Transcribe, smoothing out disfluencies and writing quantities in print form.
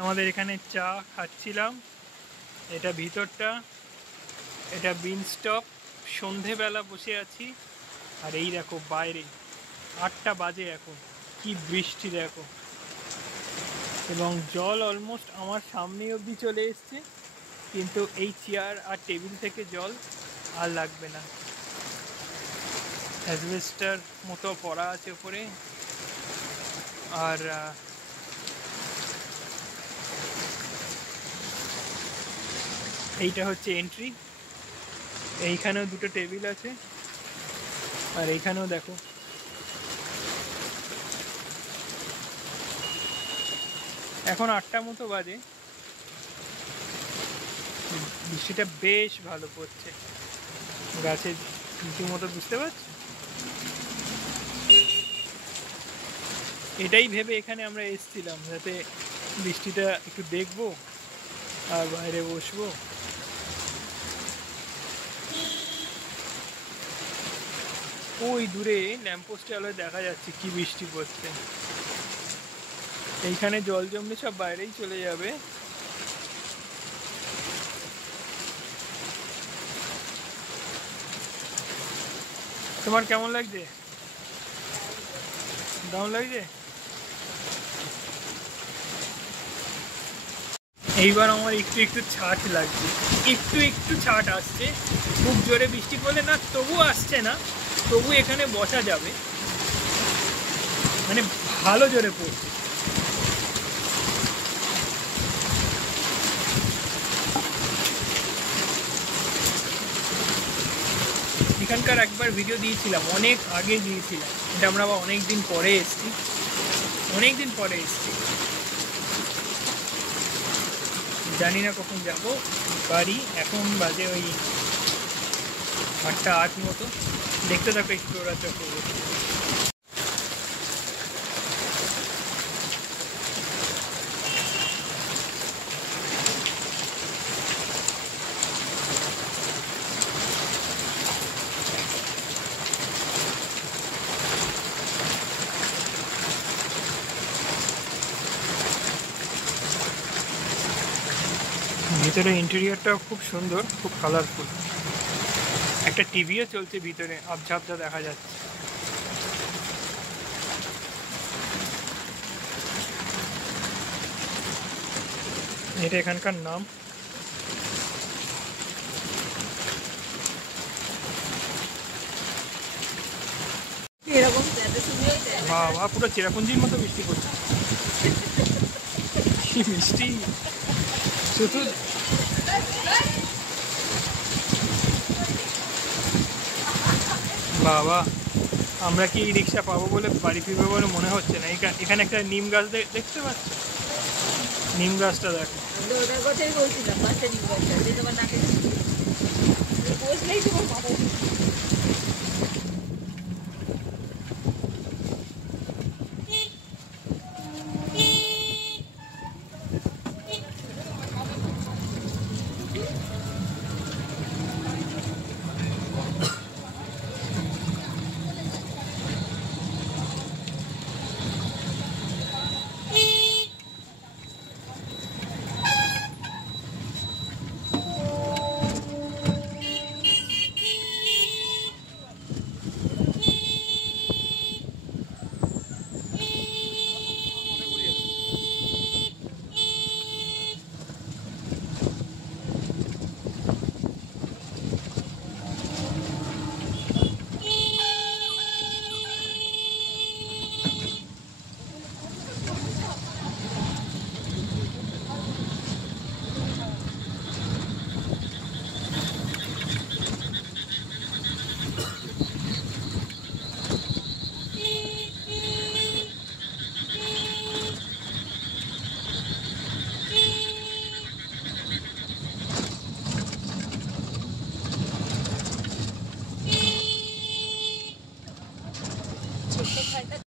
আমাদের এখানে চা খাচ্ছিলাম। এটা ভিতরটা, এটা বিন স্টপ। সন্ধেবেলা বসে আছি আর এই দেখো বাইরে 8টা বাজে এখন, কি বৃষ্টি দেখো, এবং জল অলমোস্ট আমার সামনে অবধি চলে এসছে, কিন্তু এই চেয়ার আর টেবিল থেকে জল আর লাগবে না। অ্যাসবেস্টার মতো পড়া আছে উপরে। আর এইটা হচ্ছে এন্ট্রি। এইখানেও দুটো টেবিল আছে, আর এইখানেও দেখো। এখন 8টা মতো বাজে, বৃষ্টিটা বেশ ভালো পড়ছে, গাছের রীতিমতো, বুঝতে পারছি। এটাই ভেবে এখানে আমরা এসেছিলাম, যাতে বৃষ্টিটা একটু দেখবো আর বাইরে বসবো। ওই দূরে ল্যাম্পপোস্টে আলোয় দেখা যাচ্ছে কি বৃষ্টি পড়ছে। এইখানে জল জমলে সব বাইরেই চলে যাবে। তোমার কেমন লাগছে? দারুণ লাগছে। এইবার আমার একটু একটু ছাট লাগছে, একটু একটু ছাট আসছে। খুব জোরে বৃষ্টি পড়লে না, তবু আসছে না, তবু এখানে বসা যাবে, মানে ভালো জোরে পড়ছে। এখানকার একবার ভিডিও দিয়েছিলাম, অনেক আগে দিয়েছিলাম, এটা আমরা আবার অনেক দিন পরে এসেছি, অনেক দিন পরে এসেছি। জানি না কখন যাব বাড়ি। এখন বাজে ওই 8টা 8 মতো। দেখতে থাকো এক্সপ্লোরার চক্রবর্তী। ভিতরে ইন্টেরিয়রটাও খুব সুন্দর, খুব কালারফুল। একটা টিভিও চলছে ভিতরে, আবঝাবঝা দেখা যাচ্ছে। এটা এখানকার নাম। বাবা, পুরো চেরাপুঞ্জির মতো বৃষ্টি পড়ছে। কি মিষ্টি শুধু। বাবা, আমরা কি রিক্সা পাবো বলে বাড়ি ফিরবো বলে মনে হচ্ছে না। এখানে একটা নিম গাছ দেখতে পাচ্ছ? নিম গাছটা দেখো।